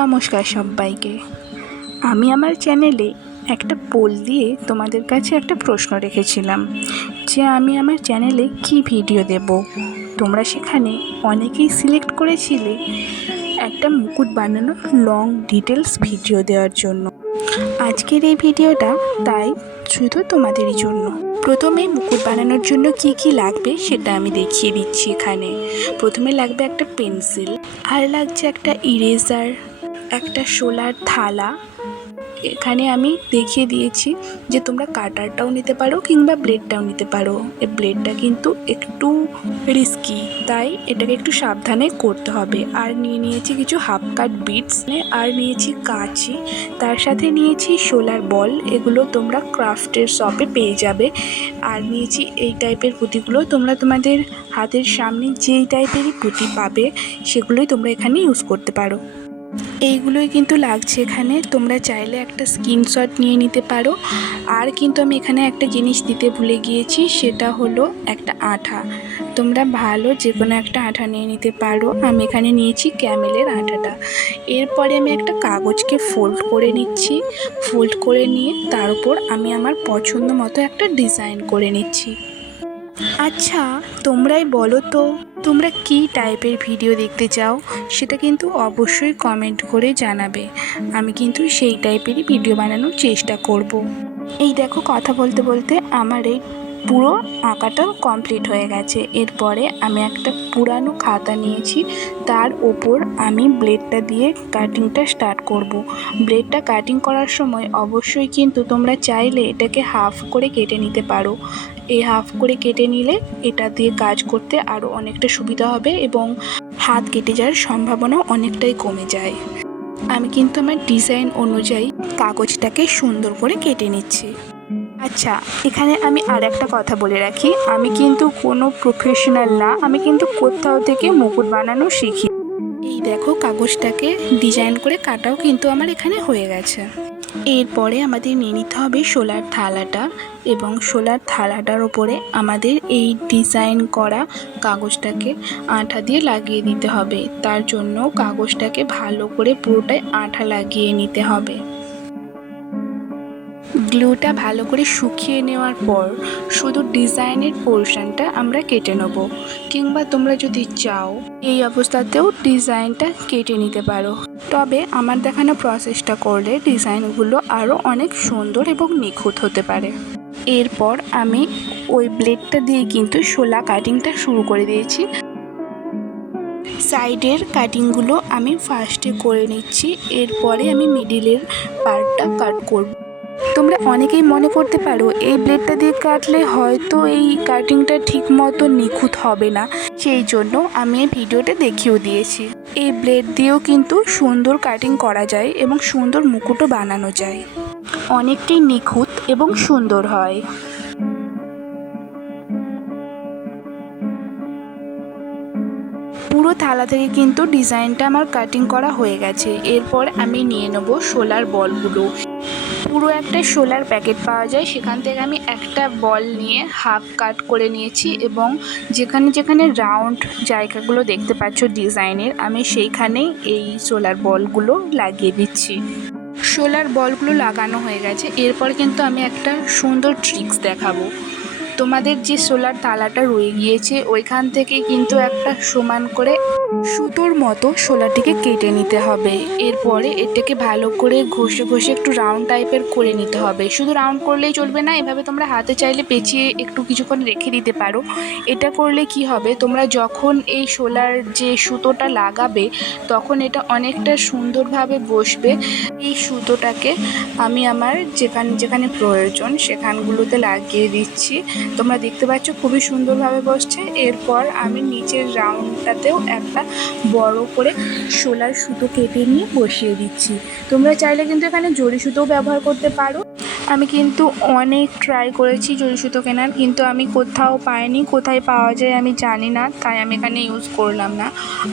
নমস্কার সবাইকে। আমি আমার চ্যানেলে একটা পোল দিয়ে তোমাদের কাছে একটা প্রশ্ন রেখেছিলাম যে আমি আমার চ্যানেলে কি ভিডিও দেব। তোমরা সেখানে অনেকেই সিলেক্ট করেছিলে একটা মুকুট বানানোর লং ডিটেলস ভিডিও দেওয়ার জন্য। আজকের এই ভিডিওটা তাই শুধু তোমাদেরই জন্য। প্রথমে মুকুট বানানোর জন্য কি কি লাগবে সেটা আমি দেখিয়ে দিচ্ছি। এখানে প্রথমে লাগবে একটা পেন্সিল, আর লাগছে একটা ইরেজার, একটা শোলার থালা। এখানে আমি দেখিয়ে দিয়েছি যে তোমরা কাটারটাও নিতে পারো কিংবা ব্লেডটাও নিতে পারো। এই ব্লেডটা কিন্তু একটু রিস্কি, তাই এটাকে একটু সাবধানে করতে হবে। আর নিয়েছি কিছু হাফ কাট বিটস, আর নিয়েছি কাঁচি, তার সাথে নিয়েছি শোলার বল। এগুলো তোমরা ক্রাফটের শপে পেয়ে যাবে। আর নিয়েছি এই টাইপের পুঁতিগুলো। তোমরা তোমাদের হাতের সামনে যেই টাইপেরই পুঁতি পাবে সেগুলোই তোমরা এখানে ইউজ করতে পারো। এইগুলোই কিন্তু লাগছে এখানে। তোমরা চাইলে একটা স্ক্রিনশট নিয়ে নিতে পারো। আর কিন্তু আমি এখানে একটা জিনিস দিতে ভুলে গিয়েছি, সেটা হলো একটা আঠা। তোমরা ভালো যে কোনো একটা আঠা নিয়ে নিতে পারো। আমি এখানে নিয়েছি ক্যামেলের আঠাটা। এরপরে আমি একটা কাগজকে ফোল্ড করে নিচ্ছি। ফোল্ড করে নিয়ে তার উপর আমি আমার পছন্দ মতো একটা ডিজাইন করে নিচ্ছি। আচ্ছা, তোমরাই বলো তো তোমরা কী টাইপের ভিডিও দেখতে চাও, সেটা কিন্তু অবশ্যই কমেন্ট করে জানাবে। আমি কিন্তু সেই টাইপেরই ভিডিও বানানোর চেষ্টা করব। এই দেখো, কথা বলতে বলতে আমার এই পুরো আঁকাটাও কমপ্লিট হয়ে গেছে। এরপরে আমি একটা পুরানো খাতা নিয়েছি, তার ওপর আমি ব্লেডটা দিয়ে কাটিংটা স্টার্ট করব। ব্লেডটা কাটিং করার সময় অবশ্যই কিন্তু তোমরা চাইলে এটাকে হাফ করে কেটে নিতে পারো। এই হাফ করে কেটে নিলে এটা দিয়ে কাজ করতে আরও অনেকটা সুবিধা হবে এবং হাত কেটে যাওয়ার সম্ভাবনা অনেকটাই কমে যায়। আমি কিন্তু আমার ডিজাইন অনুযায়ী কাগজটাকে সুন্দর করে কেটে নিচ্ছি। আচ্ছা, এখানে আমি আর একটা কথা বলে রাখি, আমি কিন্তু কোনো প্রফেশনাল না, আমি কিন্তু কোথাও থেকে মুকুট বানানো শিখি। এই দেখো, কাগজটাকে ডিজাইন করে কাটাও কিন্তু আমার এখানে হয়ে গেছে। এরপরে আমাদের নিয়ে নিতে হবে শোলার থালাটা, এবং শোলার থালাটার ওপরে আমাদের এই ডিজাইন করা কাগজটাকে আঠা দিয়ে লাগিয়ে দিতে হবে। তার জন্য কাগজটাকে ভালো করে পুরোটাই আঠা লাগিয়ে নিতে হবে। গ্লুটা ভালো করে শুকিয়ে নেওয়ার পর শুধু ডিজাইনের পোর্শনটা আমরা কেটে নেব, কিংবা তোমরা যদি চাও এই অবস্থাতেও ডিজাইনটা কেটে নিতে পারো। তবে আমার দেখানো প্রসেসটা করলে ডিজাইনগুলো আরও অনেক সুন্দর এবং নিখুঁত হতে পারে। এরপর আমি ওই ব্লেডটা দিয়ে কিন্তু শোলা কাটিংটা শুরু করে দিয়েছি। সাইডের কাটিংগুলো আমি ফার্স্টে করে নিচ্ছি, এরপরে আমি মিডিলের পার্টটা কাট করব। তোমরা অনেকেই মনে করতে পারো এই ব্লেডটা দিয়ে কাটলে হয়তো এই কাটিংটা ঠিক মতো নিখুঁত হবে না, সেই জন্য আমি এই ভিডিওটা দেখিয়েও দিয়েছি। এই ব্লেড দিয়েও কিন্তু সুন্দর কাটিং করা যায় এবং সুন্দর মুকুটও বানানো যায়, অনেকটাই নিখুঁত এবং সুন্দর হয়। পুরো থালা থেকে কিন্তু ডিজাইনটা আমার কাটিং করা হয়ে গেছে। এরপর আমি নিয়ে নেব শোলার বলগুলো। পুরো একটা শোলার প্যাকেট পাওয়া যায়, সেখান থেকে আমি একটা বল নিয়ে হাফ কাট করে নিয়েছি এবং যেখানে যেখানে রাউন্ড জায়গাগুলো দেখতে পাচ্ছ ডিজাইনের, আমি সেইখানেই এই শোলার বলগুলো লাগিয়ে দিচ্ছি। শোলার বলগুলো লাগানো হয়ে গেছে। এরপর কিন্তু আমি একটা সুন্দর ট্রিক্স দেখাবো। তোমাদের যে শোলার থালাটা রয়ে গিয়েছে ওইখান থেকে কিন্তু একটা সমান করে সুতোর মতো শোলাটিকে কেটে নিতে হবে। এরপরে এটাকে ভালো করে ঘষে ঘষে একটু রাউন্ড টাইপের করে নিতে হবে। শুধু রাউন্ড করলেই চলবে না, এভাবে তোমরা হাতে চাইলে পেঁচিয়ে একটু কিছুক্ষণ রেখে দিতে পারো। এটা করলে কি হবে, তোমরা যখন এই শোলার যে সুতোটা লাগাবে তখন এটা অনেকটা সুন্দরভাবে বসবে। এই সুতোটাকে আমি আমার যেখানে যেখানে প্রয়োজন সেখানগুলোতে লাগিয়ে দিচ্ছি। তোমরা দেখতে পাচ্ছ খুবই সুন্দরভাবে বসছে। এরপর আমি নিচের রাউন্ডটাতেও একটা বড় করে শোলার সুতো কেটে নিয়ে বসিয়ে দিচ্ছি। তোমরা চাইলে কিন্তু এখানে জরি সুতোও ব্যবহার করতে পারো। আমি কিন্তু অনেক ট্রাই করেছি জরি সুতো কেনার, কিন্তু আমি কোথাও পাইনি। কোথায় পাওয়া যায় আমি জানি না, তাই আমি এখানে ইউজ করলাম না।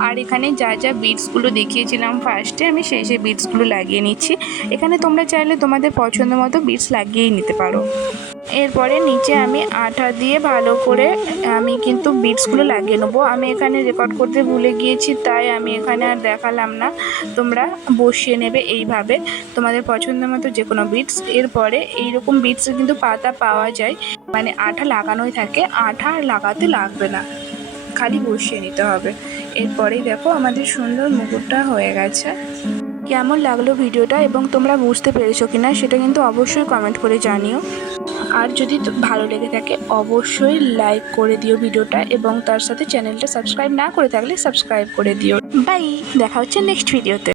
আর এখানে যা যা বিটসগুলো দেখিয়েছিলাম ফার্স্টে, আমি সেই বিটসগুলো লাগিয়ে নিচ্ছি। এখানে তোমরা চাইলে তোমাদের পছন্দ মতো বিটস লাগিয়েই নিতে পারো। এরপরে নিচে আমি আঠা দিয়ে ভালো করে আমি কিন্তু বিটসগুলো লাগিয়ে নেবো। আমি এখানে রেকর্ড করতে ভুলে গিয়েছি, তাই আমি এখানে আর দেখালাম না। তোমরা বসিয়ে নেবে এইভাবে তোমাদের পছন্দ মতো যে কোনো বিটস। এরপরে এইরকম বিটসের কিন্তু পাতা পাওয়া যায়, মানে আঠা লাগানোই থাকে, আঠা আর লাগাতে লাগবে না, খালি বসিয়ে নিতে হবে। এরপরেই দেখো আমাদের সুন্দর মুকুটটা হয়ে গেছে। কেমন লাগলো ভিডিওটা এবং তোমরা বুঝতে পেরেছো কিনা সেটা কিন্তু অবশ্যই কমেন্ট করে জানিও। আর যদি ভালো লেগে থাকে অবশ্যই লাইক করে দিও ভিডিওটা, এবং তার সাথে চ্যানেলটা সাবস্ক্রাইব না করে থাকলে সাবস্ক্রাইব করে দিও। বাই, দেখা হচ্ছে নেক্সট ভিডিওতে।